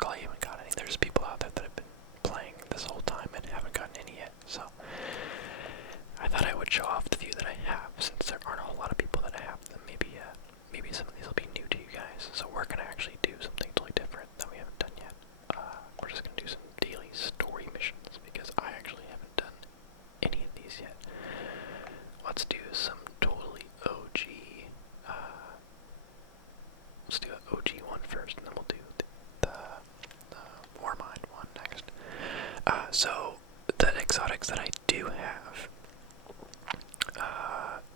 luckily I haven't got any. There's people out there that have been playing this whole time and haven't gotten any yet, so I thought I would show off the few that I have, since there aren't a whole lot of people that have them. Maybe some of these will be new to you guys. So we're gonna actually do something totally different that we haven't done yet. We're just gonna do some daily story missions because I actually haven't done any of these yet. Let's do some totally OG. Let's do an OG one first, and then we'll do the Warmind one next. So the exotics that I do have,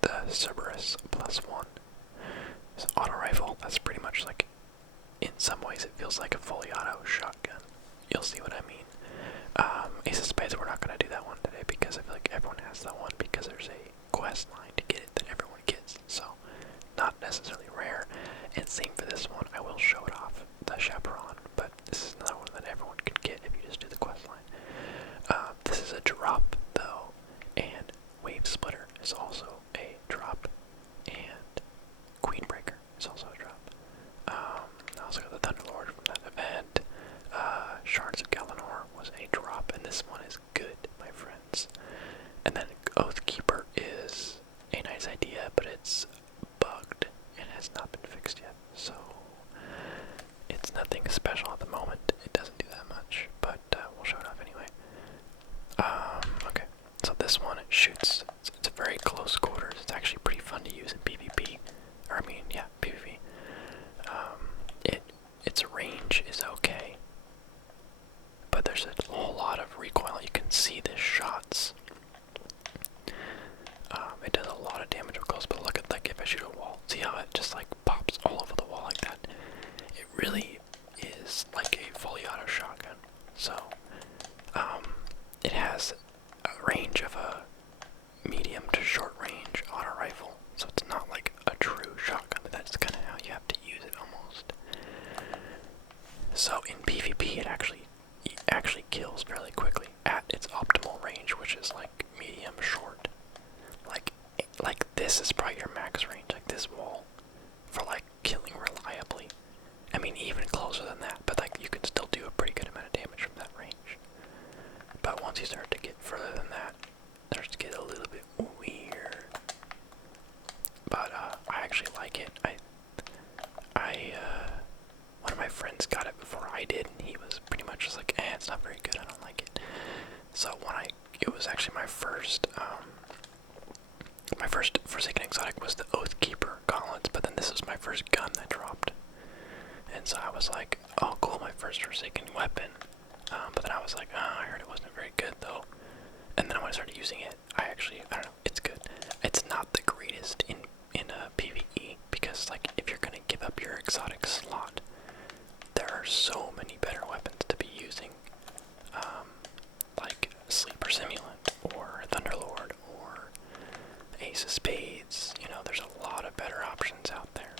the Cerberus +1 is auto rifle. That's pretty much like, in some ways, it feels like a fully auto shotgun. You'll see what I mean. Ace of Spades, we're not gonna do that one today because I feel like everyone has that one because there's a quest line to get it that everyone gets. So not necessarily rare. And same for this one. I will show it off, the Chaperon, but this is another one that everyone can get if you just do the quest line. This is a drop though, and Wave Splitter is also a drop, and Queenbreaker is also a drop. I also got the Thunderlord from that event. Shards of Galanor was a drop, and this one is good, my friends. And then Oathkeeper is a nice idea, but it's bugged and has not been fixed yet, so it's nothing special at the moment. It doesn't do that much, but we'll show it off anyway. Okay, so this one, it shoots. It's very close quarters. It's actually pretty fun to use in PvP, or I mean, yeah, PvP. Its range is okay, but there's a whole lot of recoil. You can see the shots. It does a lot of damage up close, but look at, like, if I shoot a wall, see how it just like pops all over the wall like that? It really is like a fully auto shotgun. So, it has a range of a medium to short range auto rifle, so it's not like a true shotgun, but that's kind of how you have to use it almost. So in PvP, it actually kills fairly quickly at its optimal range, which is like medium short. Like this is probably your max range, like this wall, for like killing reliably. I mean, even closer than that, but like you can still do a pretty good amount of damage from that range. But once you start to get further than that, it starts to get a little bit weird. But I actually like it. One of my friends got it before I did, and he was pretty much just like, it's not very good, I don't like it. So it was actually my first Forsaken Exotic was the Oathkeeper gauntlets, but then this was my first gun that dropped. And so I was like, oh cool, my first Forsaken weapon. But then I was like, I heard it wasn't very good though. And then when I started using it, I don't know, it's good. It's not the greatest in PvE, because like if you're gonna give up your exotic slot, there are so many better weapons to be using, like Sleeper Simulant or Thunderlord or Ace of Spades. You know, there's a lot of better options out there.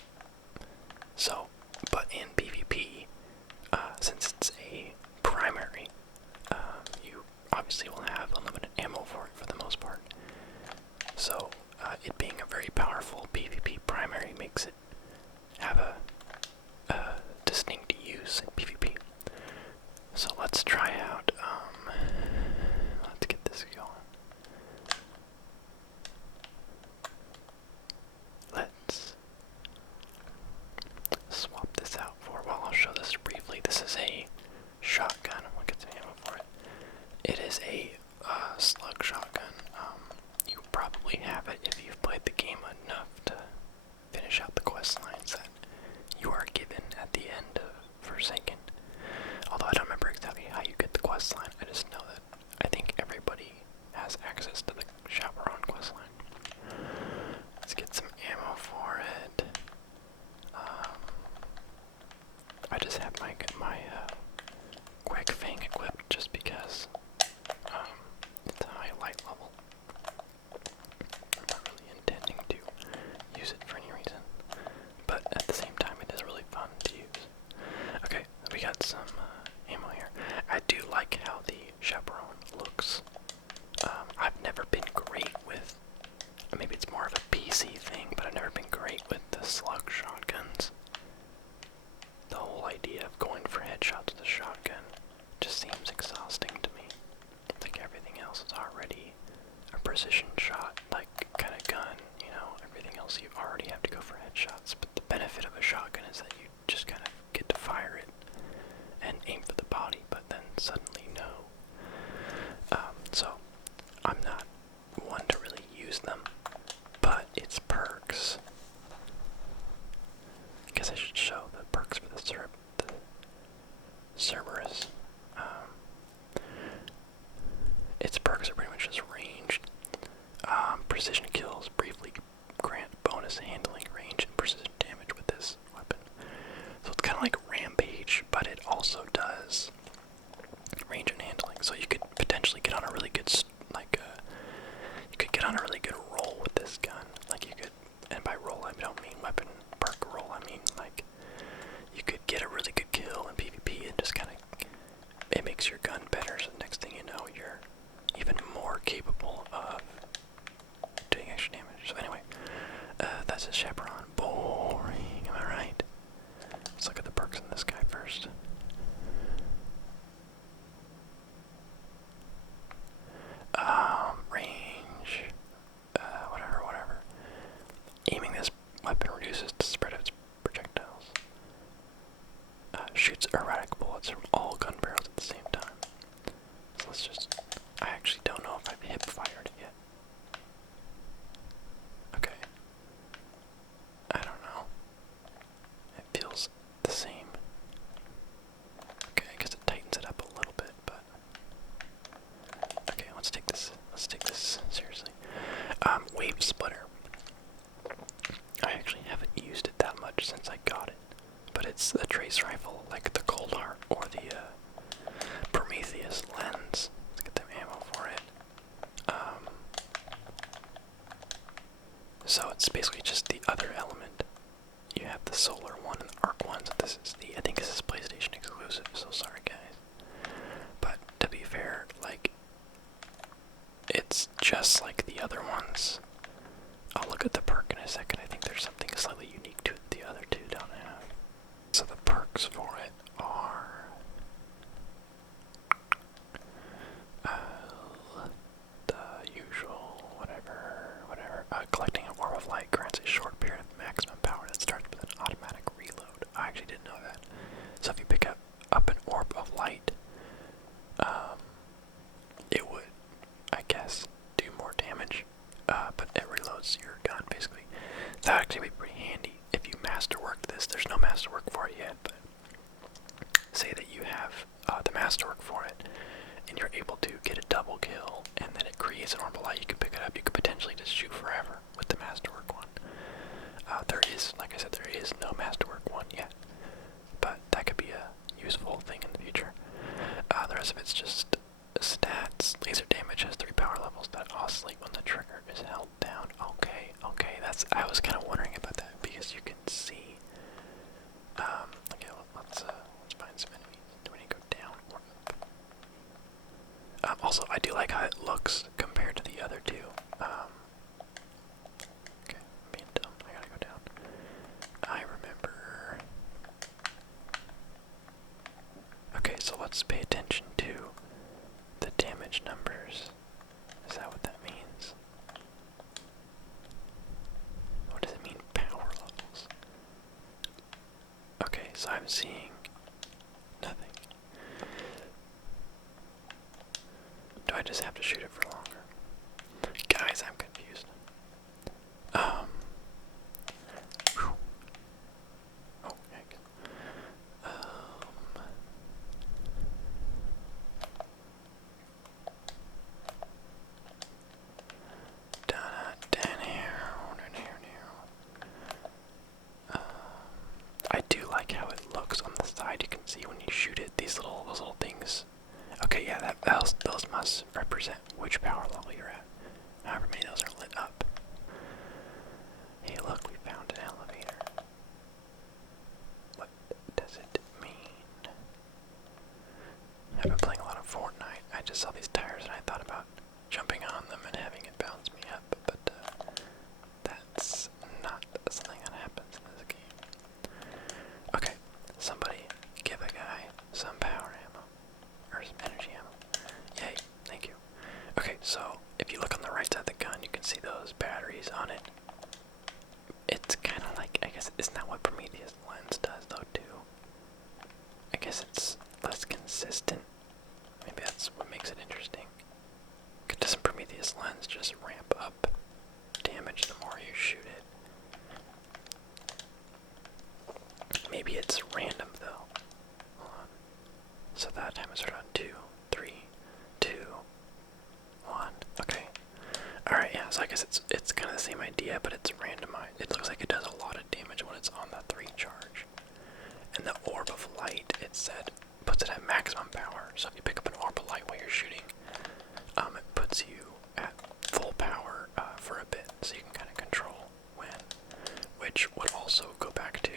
So, but in PvP, since it's a primary, you obviously will have unlimited ammo for it for the most part. So, it being a very powerful PvP primary makes it have a distinct use in PvP. So let's try out, let's get this going. Let's swap this out for, well, I'll show this briefly. This is a shotgun. We'll get some ammo for it. It is a slug shotgun. You probably have it if you've played the game enough to finish out the quest lines that you are given at the end of Forsaken. Although I don't remember exactly how you get the quest line. I just know that I think everybody has access to the Chaperon quest line. Let's get some ammo for it. I just have my Quick Fang equipped just because it's a high light level. I'm not really intending to use it for any reason, but at the same time it is really fun to use. Okay, we got some ammo here. I do like how the Chaperon looks. I've never been great with, maybe it's more of a PC thing, but I've never been great with the slug shotguns. The whole idea of going for headshots with a shotgun precision shot, like, kind of gun, you know, everything else you already have to go for headshots, but the benefit of a shotgun is that you just kind of get to fire it and aim for the body, but then suddenly no. So, I'm not one to really use them, but it's perks. I guess I should show the perks for the Cerberus. Its perks are pretty much just ranged. Precision kills briefly grant bonus handling, range, and precision damage with this weapon. So it's kind of like Rampage, but it also does range and handling. So you could potentially get on a really good, you could get on a really good roll with this gun. Like you could, and by roll I don't mean weapon perk roll. I mean like you could get a really good kill in PvP and just kind of, it makes your gun better. So the next thing you know, you're even more capable of doing extra damage. So anyway, that's a chaperone. Boring, am I right? Let's look at the perks in this guy first. Range, whatever. Aiming this weapon reduces the spread of its projectiles. Shoots erratic bullets from all gun barrels at the same time. So let's just, I actually don't know if I've hip fired it yet. Okay. I don't know. It feels the same. Okay, I guess it tightens it up a little bit, but okay, let's take this seriously. Wave splitter. I actually haven't used it that much since I got it, but it's a trace rifle, like the Cold Heart or the Prometheus lens. Let's get them ammo for it. So it's basically just the other element. You have the solar one and the arc one. So this is I think this is PlayStation exclusive. So sorry guys, but to be fair, like it's just like the other ones. I'll look at the perk in a second. I think there's something slightly unique to it the other two don't have. So the perks for it are the usual, whatever. Collecting an orb of light grants a short period of maximum power that starts with an automatic reload. I actually didn't know that. So if you pick up an orb of light, it would, I guess, do more damage, but it reloads your gun basically. That actually would be pretty handy if you masterwork this. There's no masterwork for it yet, but say that you have the masterwork for it, and you're able to get a double kill, and then it creates an orb of light. You can pick it up. You could potentially just shoot forever with the masterwork one. There is, like I said, there is no masterwork one yet, but that could be a useful thing in the future. The rest of it's just stats. Laser damage has 3 power levels that oscillate when the trigger is held down. Okay, that's, I was kind of wondering about that because you can see. Okay, let's find some enemies. Do we need to go down or up? Also, I do like how it looks compared to the other two. Okay, I'm being dumb. I gotta go down. I remember. Okay, so let's pay attention to the damage numbers. Is that what that means? What does it mean, power levels? Okay, so I'm seeing nothing. Do I just have to shoot it for longer? Guys, I'm confused. Whew. Oh, heck. I do like how it looks on the side. You can see when you shoot it, those little things. Okay, yeah, those must represent which power level you're at. However many of those are lit up. Hey, look, we found an elevator. What does it mean? I've been playing a lot of Fortnite. I just saw these tires and I thought about jumping on them and having it bounce me up, but that's not something that happens in this game. Okay, somebody give a guy some power ammo. Or some energy ammo. Yay, thank you. Okay, so if you look on the right side of the guess it's less consistent. Maybe that's what makes it interesting. Does a Prometheus lens just ramp up damage the more you shoot it? Maybe it's random though. Hold on. So that time is around 2, 3, 2, 1. Okay. Alright, yeah, so I guess it's kind of the same idea, but it's randomized. It looks like it does a lot of damage when it's on the 3 charge. And the orb of light, it said, puts it at maximum power. So if you pick up an orb of light while you're shooting, it puts you at full power for a bit, so you can kind of control when. Which would also go back to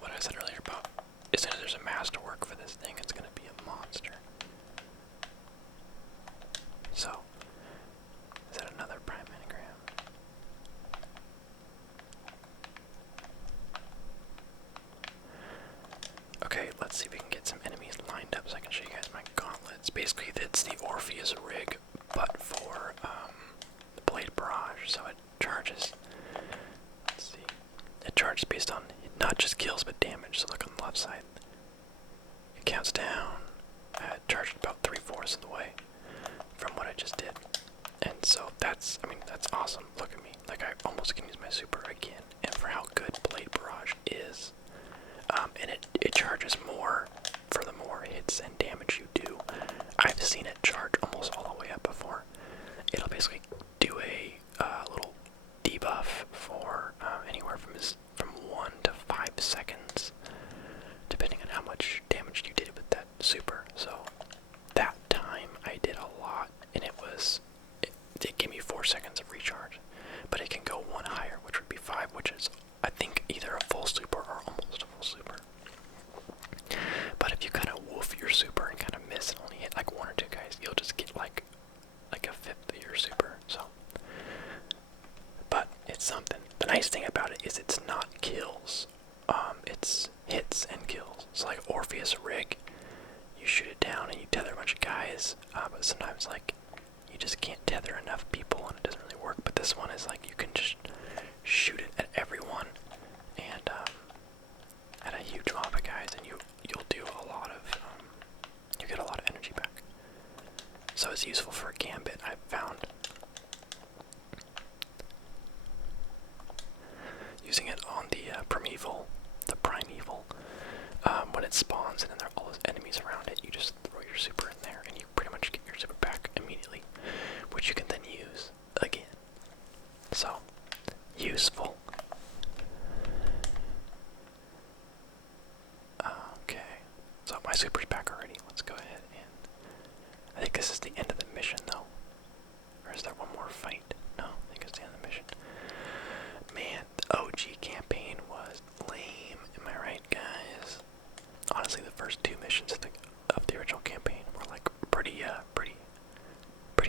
what I said earlier about, as soon as there's a masterwork for this thing, it's going to be a monster. So, is that another prime anagram? Okay, let's see if we can get some enemies lined up so I can show you guys my gauntlets. Basically, it's the Orpheus rig, but for the blade barrage, so it charges. Let's see. It charges based on not just kills but damage. So look on the left side. It counts down. It charged about 3/4 of the way from what I just did. And so that's awesome. Look at me. Like I almost can use my super again. And for how good Blade Barrage is, and it charges more for the more hits and damage you do. I've seen it charge almost all the way up before. It'll basically do a little debuff for anywhere from 1 to 5 seconds, depending on how much damage you did with that super. So that time I did a lot, and it gave me 4 seconds of recharge. But it can go one higher, which would be 5, which is I think either a full super or almost a full super. But if you kind of woof your super and kind of miss and only hit like 1 or 2 guys, you'll just get like a fifth of your super. So, but it's something. The nice thing about it is it's not kills. It's hits and kills. So like Orpheus rig, you shoot it down and you tether a bunch of guys. But sometimes like you just can't tether enough people and it doesn't really work. But this one is like you can just shoot it at everyone and at a huge mob of guys, and you'll do a lot of you get a lot of energy back. So it's useful for Gambit, I've found. Using it on the primeval, when it spawns and then there are all those enemies around it, you just throw your super in there and you pretty much get your super back immediately, which you can then use again. So, useful. Okay, so my super's back already. Let's go ahead and I think this is the end of the mission though. Or is there one more fight? No, I think it's the end of the mission. Man, the OG campaign was lame. Am I right, guys? Honestly, the first 2 missions of the original campaign were like pretty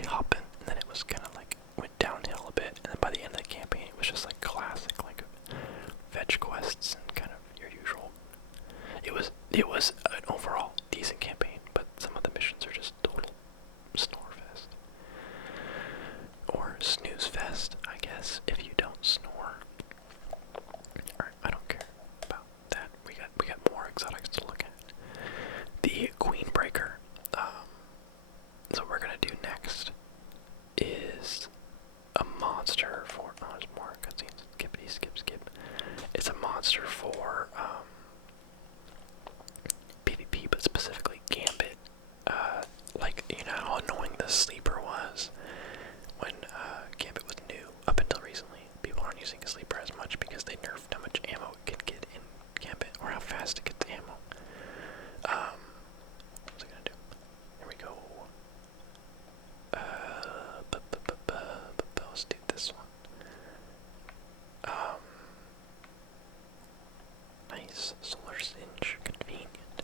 hopping, and then it was kind of like went downhill a bit, and then by the end of the campaign, it was just like classic, like fetch quests and kind of your usual. It was an overall decent campaign, but some of the missions are just total snore fest. Or snooze fest, I guess, if you don't snore. Or, I don't care about that. We got more exotics to look at. The Queenbreaker. So what we're gonna do next is a monster for. Oh, there's more cutscenes. Skippity skip. It's a monster for PvP, but specifically Gambit. Like, you know how annoying the sleeper was when Gambit was new up until recently. People aren't using a sleeper as much because they nerfed how much ammo it could get in Gambit, or how fast it gets ammo. What's it gonna do? Here we go. Let's do this one. Nice. Solar Singe. Convenient.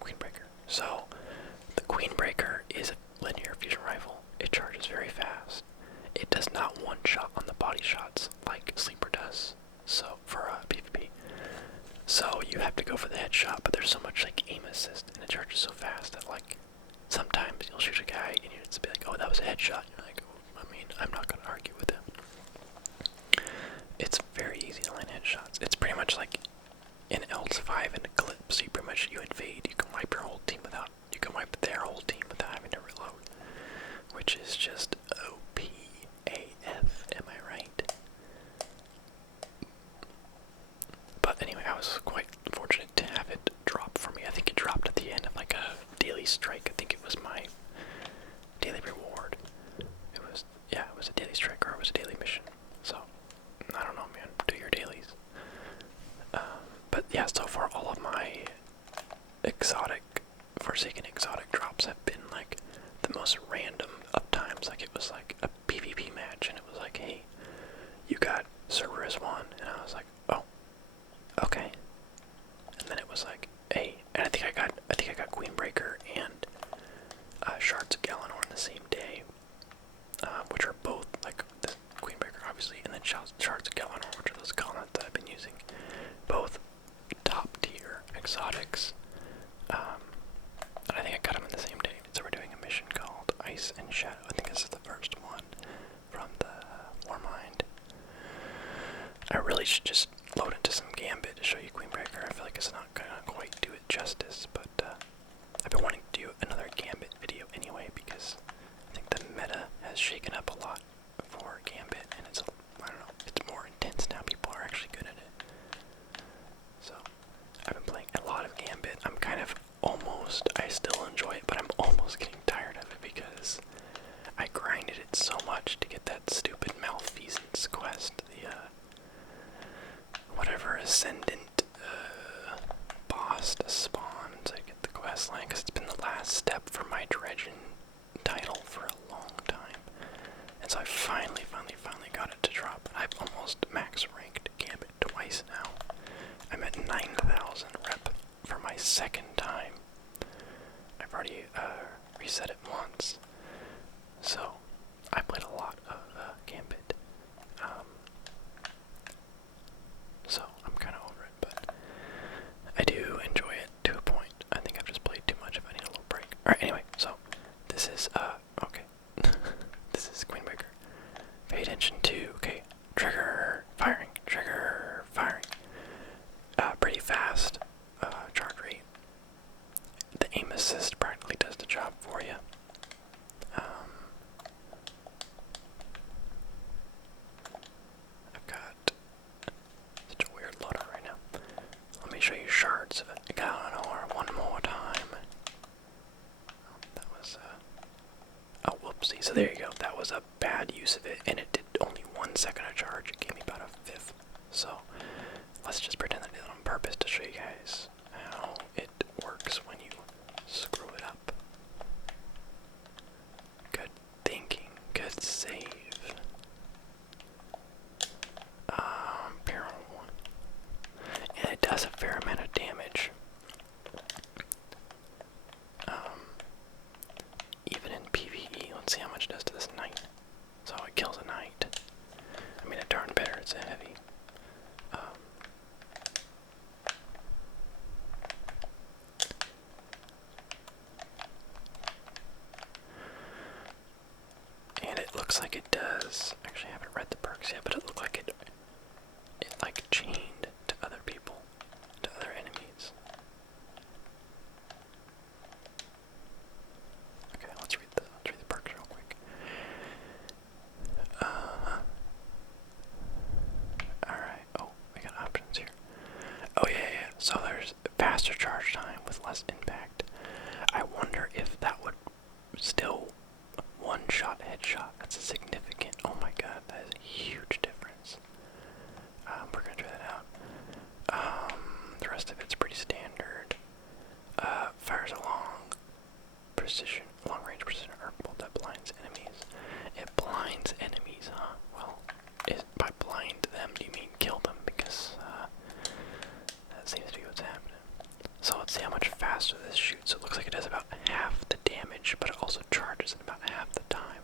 Queenbreaker. So, the Queenbreaker is a linear fusion rifle. It charges very fast. It does not one-shot on the body shots like Sleeper does. So, for PvP. So, you have to go for the headshot, but there's so much like aim assist, and it charges so fast that like sometimes you'll shoot a guy and you'll just be like, oh, that was a headshot. You're like, oh, I mean, I'm not gonna argue with him. It's very easy to land headshots. It's pretty much like in Ls 5 and Eclipse. You pretty much, you invade, you And I think I got Queenbreaker and Shards of Galanor on the same day, which are both like the Queenbreaker obviously, and then Shards of Galanor, which are those gauntlets that I've been using. Both top tier exotics. And I think I got them on the same day. So we're doing a mission called Ice and Shadow. I think this is the first one from the Warmind. I really should just load into some Gambit to show you Queenbreaker. I feel like it's not gonna quite do it justice, but I've been wanting to do another Gambit video anyway because I think the meta has shaken up a lot for Gambit, and it's, I don't know, it's more intense now. People are actually good at it. So I've been playing a lot of Gambit. I'm kind of I still enjoy it, but I'm almost getting tired of it because I grinded it so much to get that stupid Malfeasance quest, the whatever Ascendant boss to spawn to get the quest line, because it's been the last step for my Dredgen title for a long time. And so I finally got it to drop. I've almost max ranked Gambit twice now. I'm at 9,000 rep for my second time. I've already reset it once. So I played a lot of Gambit. So I'm kind of over it, but I do enjoy it to a point. I think I've just played too much if I need a little break. Alright, anyway, so this is, okay. This is Queenbreaker. Pay attention to, okay, trigger, firing, pretty fast, charge rate. The aim assist practically does the job for you. I've got such a weird loadout right now. Let me show you Shards of Galanor one more time. Oh, that was, oh, whoopsie. So there you go. That was a bad use of it, and it did only 1 second of charge. It gave me about a fifth. So let's just pretend that I did it on purpose to show you guys how it works when you screw it up. Good thinking. Good save. Barrel one. And it does a fair amount of damage. Even in PvE, let's see how much it does to this knight. So it kills a knight. I mean, a darn better, it's a heavy. And it looks like it does. Actually, I haven't read the perks yet, but it looked like it like chained to other people, to other enemies. Okay, let's read the perks real quick. Alright, oh, we got options here. Oh yeah, so there's faster charge time with less impact. I wonder if that would still one-shot headshot. That's a significant, oh my god, that is a huge difference. We're gonna try that out. The rest of it's pretty standard. Fires a long-range precision arc bolt that blinds enemies. It blinds enemies, huh? Well, by blind them, do you mean kill them? Because, that seems to be what's happening. So let's see how much faster this shoots. It looks like it does about half the damage, but it also charges in about half the time.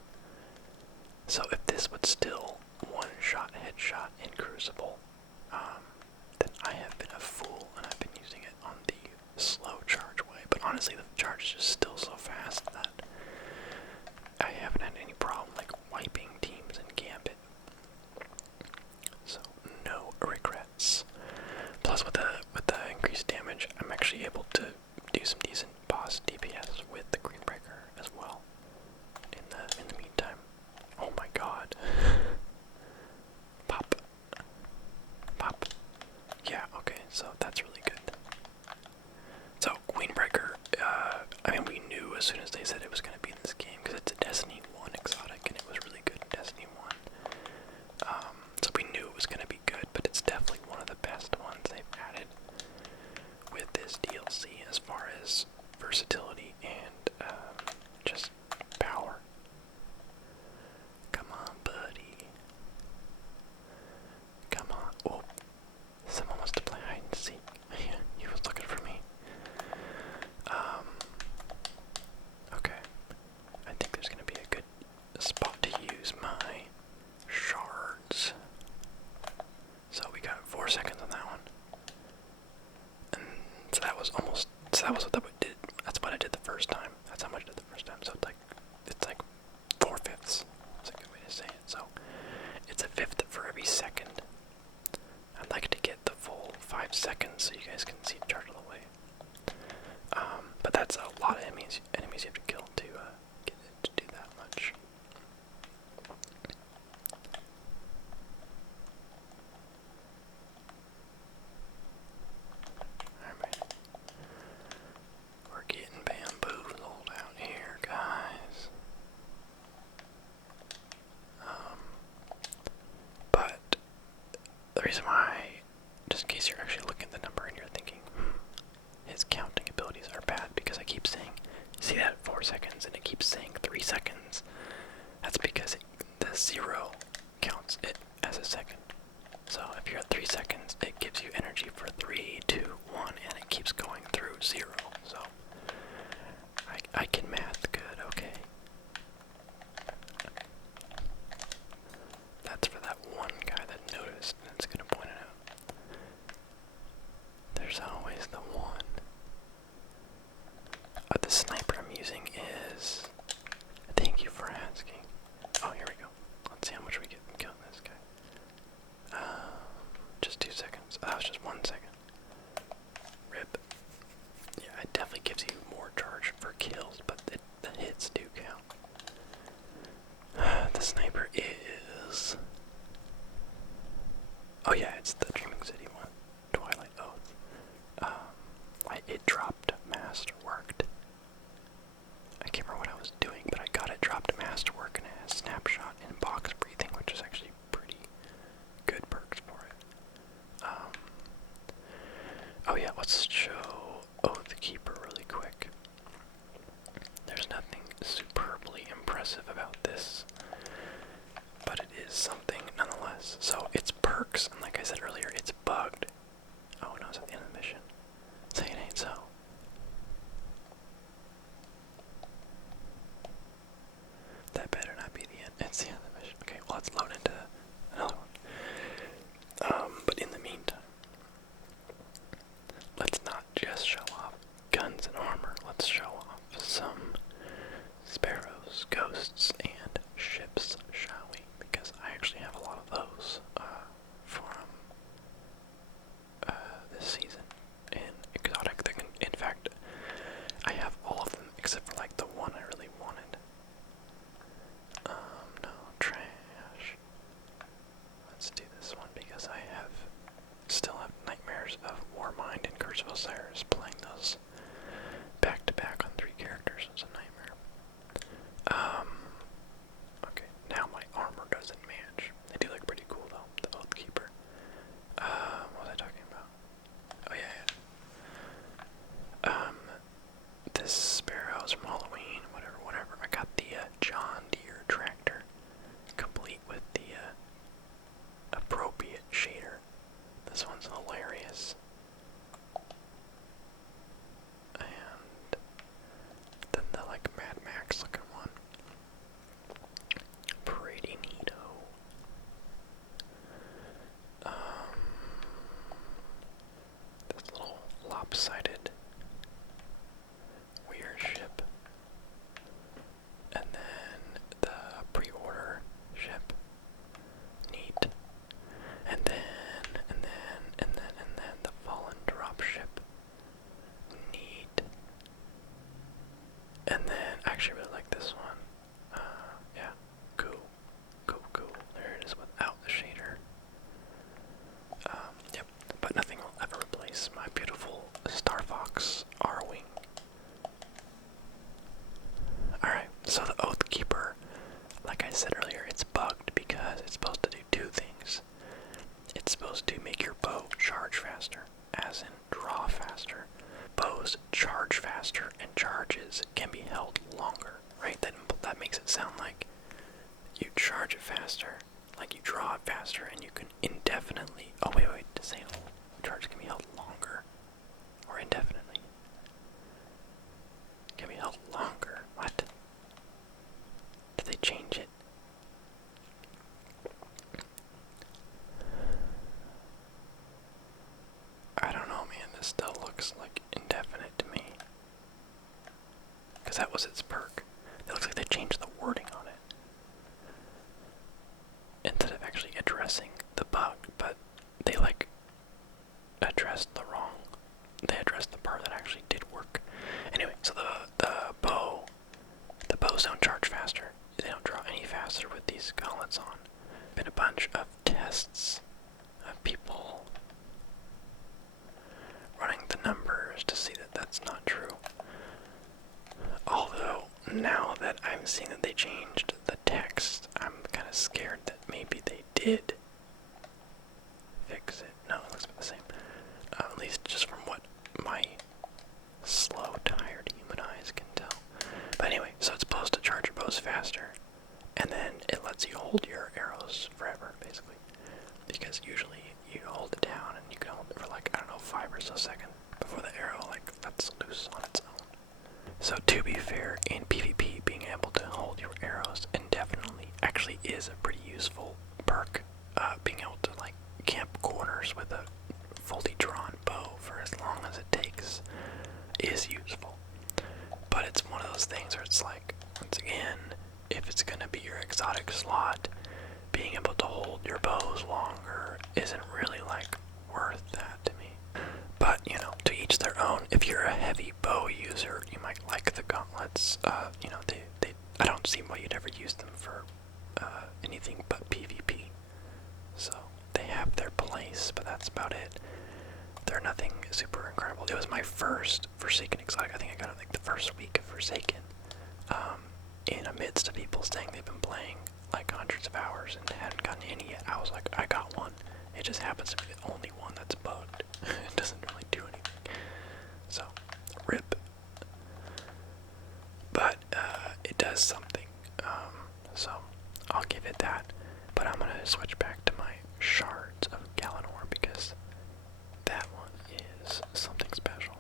So if this would still one-shot headshot in Crucible, then I have been a fool and I've been using it on the slow charge way. But honestly, the charge is just still so fast that I haven't had any problem like wiping teams in Gambit. So no regrets. Plus with the increased damage, I'm actually able to do some decent boss DPS with the Queenbreaker as well. In the meantime. Oh my god. Pop. Pop. Yeah, okay, so that's really good. So Queenbreaker, I mean, we knew as soon as they said it was going to be in this game because it's a Destiny 1 exotic and it was really good in Destiny 1. So we knew it was going to be good, but it's definitely one of the best ones they've added with this DLC as far as versatility and just power. Come on, buddy. Come on. Oh, someone wants to play hide and seek. Yeah, he was looking for me. reason why, just in case you're actually looking at the number and you're thinking, his counting abilities are bad, because I keep saying, see that 4 seconds, and it keeps saying 3 seconds. That's because the 0 counts it as a second. So if you're at 3 seconds, it gives you energy for 3, 2, 1, and it keeps going through 0. So I can math good, okay? That's for that one guy that noticed, and it's gonna point it out. There's always the one. The sniper I'm using is... Thank you for asking. Oh, here we go. Let's see how much we get from killing this guy. Just 2 seconds. Oh, that was just 1 second. Rip. Yeah, it definitely gives you more charge for kills, but the hits do count. The sniper is... Oh yeah, it's the Dreaming City one. Twilight Oath. It dropped Masterworked. I can't remember what I was doing, but I got it dropped Masterwork and it has Snapshot and Box Breathing, which is actually pretty good perks for it. Oh yeah, let's show Oath Keeper really quick. There's nothing superbly impressive about this, but it is something nonetheless. So it's perks, and like I said earlier, it's bugged. Oh no, it's at the end of the mission. Say it ain't so. That better not be the end. It's the end of the mission. Okay, well, let's load into another one. But in the meantime, let's not just show off guns and armor. Let's show off some sparrows, ghosts, and ships, shall we? Because I actually have a lot of those from this season in exotic. In fact, I have all of them except for like the one I really wanted. No, trash. Let's do this one because I still have nightmares of Warmind and Curse of Osiris. Playing those back to back on 3 characters was a nightmare. Okay, now my armor doesn't match. They do look pretty cool though, the Oath Keeper. What was I talking about? Oh yeah. This sparrow's from Halloween, whatever. I got the John Deere tractor, complete with the appropriate shader. This one's hilarious. And then the like Mad Max looking one. Pretty neato. This little lopsided weird ship. And then the pre-order ship. Neat. And then the fallen drop ship. Neat. And then, I actually really like this one. Yeah, cool. There it is without the shader. Yep, but nothing will ever replace my beautiful Star Fox R-Wing. Alright, so the Oath Keeper, like I said earlier, it's bugged because it's supposed to do 2 things. It's supposed to make your bow charge faster, as in draw faster. Bows charge faster, and charges can be held longer, right? That makes it sound like you charge it faster, like you draw it faster, and you can indefinitely... Oh, wait, disable. Charge can be held longer, or indefinitely. Can be held longer. What? Did they change it? I don't know, man. This still looks like indefinite to me. Because that was its perk. It looks like they changed the wording on it. Instead of actually addressing the bug, but they like addressed the wrong. They addressed the part that actually did work. Anyway, so the bows don't charge faster. They don't draw any faster with these gauntlets on. Been a bunch of tests of people running the numbers to see that that's not true. Although, now that I'm seeing that they changed the text, I'm kind of scared that maybe they did fix is a pretty useful perk. Being able to like camp corners with a fully drawn bow for as long as it takes is useful. But it's one of those things where it's like, once again, if it's gonna be your exotic slot, being able to hold your bows longer isn't really like worth that to me. But you know, to each their own. If you're a heavy bow user, you might like the gauntlets. You know, they I don't see why you'd ever use them for anything but PvP. So they have their place, but that's about it. They're nothing super incredible. It was my first Forsaken exotic. I think I got it like the first week of Forsaken. In the midst of people saying they've been playing like hundreds of hours and hadn't gotten any yet, I was like, I got one. It just happens to be the only one that's bugged. It doesn't really do anything. So, rip. But it does something. So I'll give it that. But I'm gonna switch back to my shards of Galanor because that one is something special.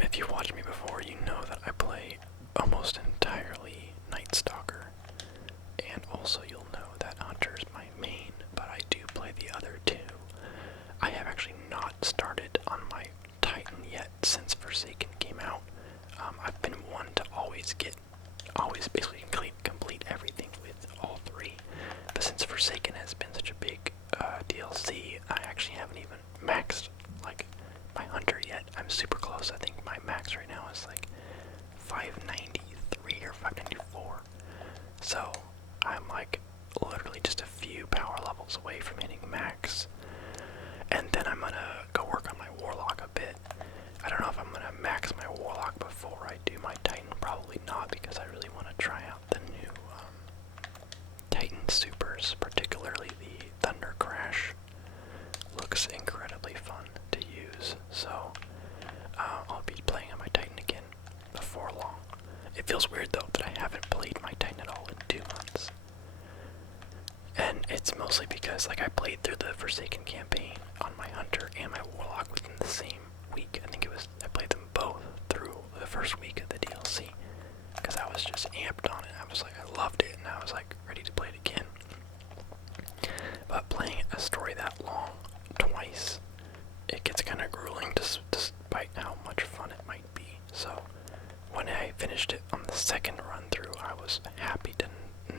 If you've watched me before, you know that I play almost entirely Nightstalker, and also you'll know that Hunter is my main, but I do play the other two. I have actually not started on my Titan yet since Forsaken came out. I've been one to always basically complete everything with all three, but since Forsaken has been such a big DLC, I actually haven't even maxed like my Hunter yet. I'm super close. I think my max right now is like 593 or 594. So I'm like literally just a few power levels away from hitting max. And then I'm gonna go work on my Warlock a bit. I don't know if I'm gonna max my Warlock before I do my Titan. Probably not, because I really want to try out the new Titan supers, particularly the Thunder Crash. Looks incredibly fun to use, so I'll be playing on my Titan again before long. It feels weird though that I haven't played my Titan at all in 2 months. And it's mostly because like I played through the Forsaken campaign on my Hunter and my Warlock within the same week. I think I played them both through the first week of the DLC because I was just amped on it. I was like, I loved it, and I was like ready to play it again. But playing a story that long twice, it gets kind of grueling despite how much fun it might be. So when I finished it on the second run through, I was happy to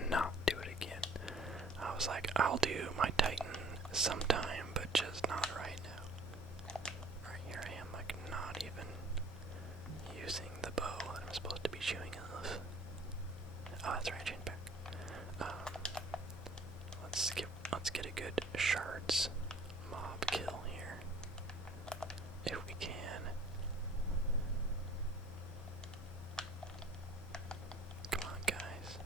not do it again. I was like, I'll do my Titan sometime, but just not right now. Right here I am, like, not even using the bow that I'm supposed to be shooting off. Oh, that's right, I changed back. Let's get a good shards mob kill here, if we can. Come on, guys.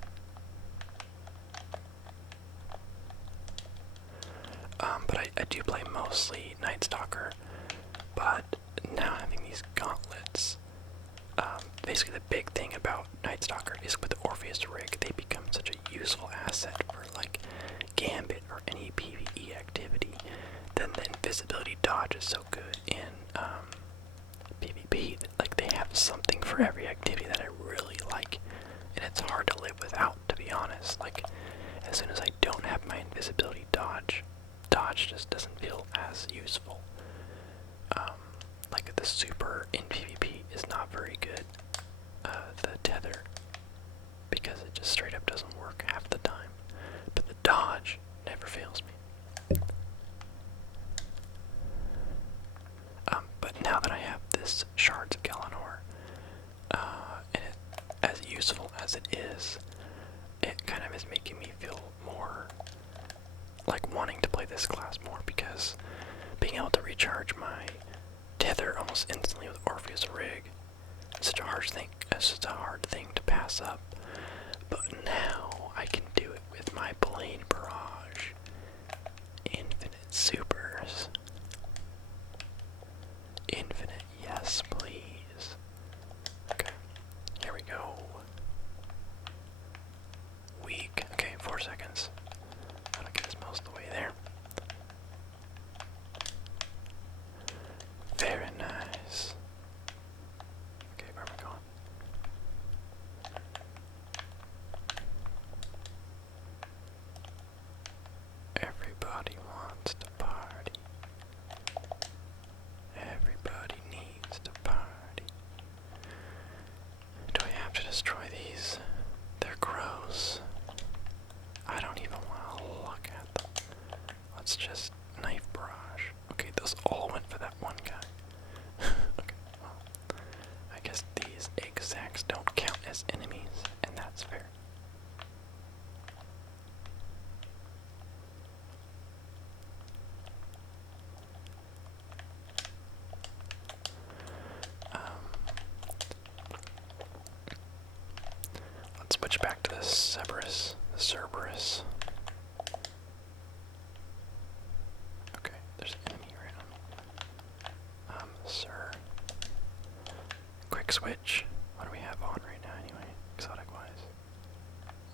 But I do play mostly Nightstalker, but now having these gauntlets, basically the big thing about Nightstalker is with the Orpheus rig, they become such a useful asset for like Gambit or any PvE activity. Then the invisibility dodge is so good in PvP. Like they have something for every activity that I really like, and it's hard to live without, to be honest. Like as soon as I don't have my invisibility dodge just doesn't feel as useful. Like the super in PvP is not very good. The tether, because it just straight up doesn't work half the time. But the dodge never fails me. But now that I have this Shards of Galanor, and as useful as it is, it kind of is making me feel more like wanting to play this class more, because being able to recharge my tether almost instantly with Orpheus rig is such a hard thing to pass up. But now I can do it with my Blade Barrage. Infinite supers. Infinite, yes please. Okay, here we go. Weak. Okay, 4 seconds. That'll get us most of the way there. Very nice. Okay, where are we going? Cerberus. Okay, there's an enemy around. Sir. Quick switch. What do we have on right now anyway? Exotic wise.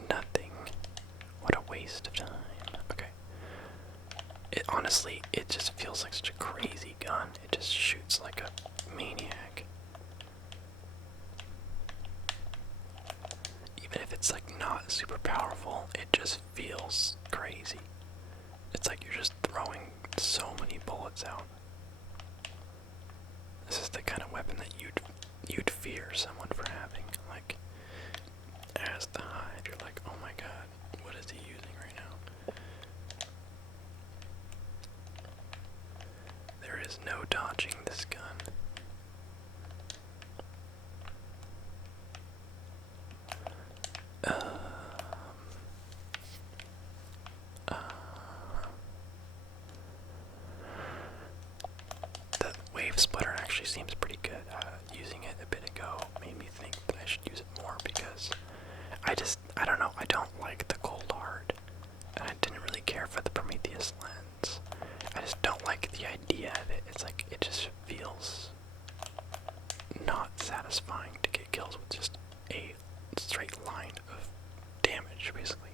Nothing. What a waste of time. Okay. Honestly, it just feels like such a crazy gun. It just shoots like a maniac. Even if it's like not super powerful, it just feels crazy. It's like you're just throwing so many bullets out. This is the kind of weapon that you'd fear someone for having. Like, as the Hive, you're like, oh my god, what is he using right now? There is no dodging this gun. The wave splitter actually seems pretty good. Using it a bit ago made me think that I should use it more because I don't know, I don't like the cold hard, and I didn't really care for the Prometheus lens. I just don't like the idea of it. It's like, it just feels not satisfying to get kills with just a straight line of damage, basically.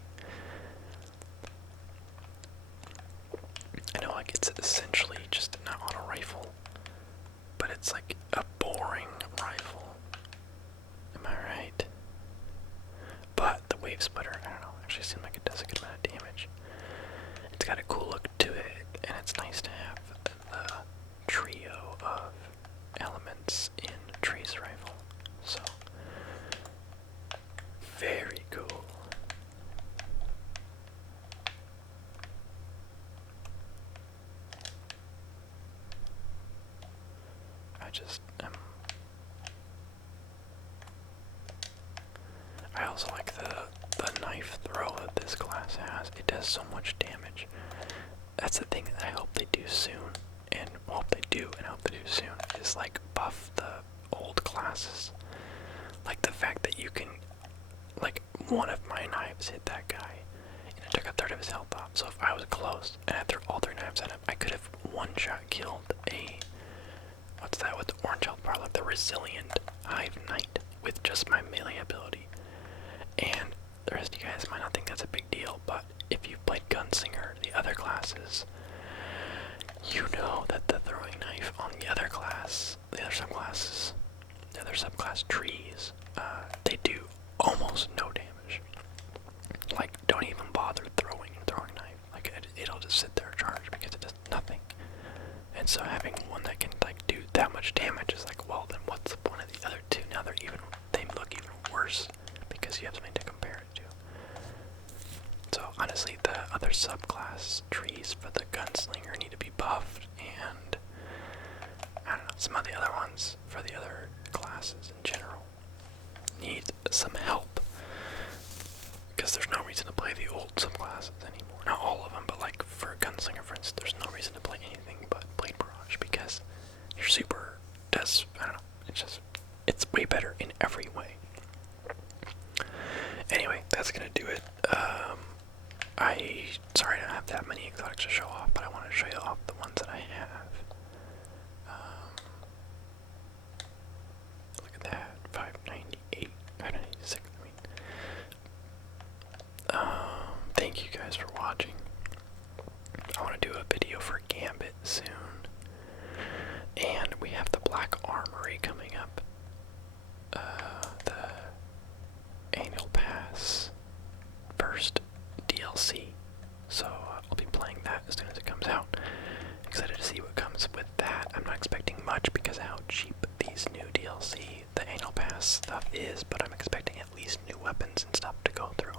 I know, like, it's essentially just an auto rifle, but it's like a boring rifle. Am I right? But the wave splitter, I don't know, actually seems like it does a good amount of damage. It's got a cool look to it, and it's nice to have the trio of elements in Tree's rifle. So, very cool. I also like the knife throw that this class has. It does so much damage. That's the thing that I hope they do soon, and hope they do soon, is like buff the old classes. Like the fact that you can, like, one of my knives hit that guy, and it took a third of his health off. So if I was close and I threw all three knives at him, I could have one-shot killed a, what's that with the orange health bar, like the resilient Hive Knight with just my melee ability. And the rest of you guys might not think that's a big deal, but if you've played Gunslinger, the other classes, you know that the throwing knife on the other class, the other subclasses, the other subclass trees, they do almost no damage. Like, don't even bother throwing a throwing knife. Like, it'll just sit there charged because it does nothing. And so having one that can, like, do that much damage is like, well, then what's the point of the other two? Now they look even worse because you have something to compare it to. So honestly, the other subclass trees for the Gunslinger need to be buffed, and I don't know, some of the other ones for the other classes in general need some help, because there's no reason to play the old subclasses anymore. Not all of them, but like for Gunslinger, for instance, there's no reason to play anything but Blade Barrage because your super does, I don't know, it's way better in every way. Anyway, that's gonna do it. Sorry I don't have that many exotics to show off, but I want to show you off the ones that I have. Look at that, 598, 596, thank you guys for watching. I want to do a video for Gambit soon. And we have the Black Armory coming up. The Annual Pass first DLC. So I'll be playing that as soon as it comes out. Excited to see what comes with that. I'm not expecting much because of how cheap these new DLC, the Annual Pass stuff is, but I'm expecting at least new weapons and stuff to go through.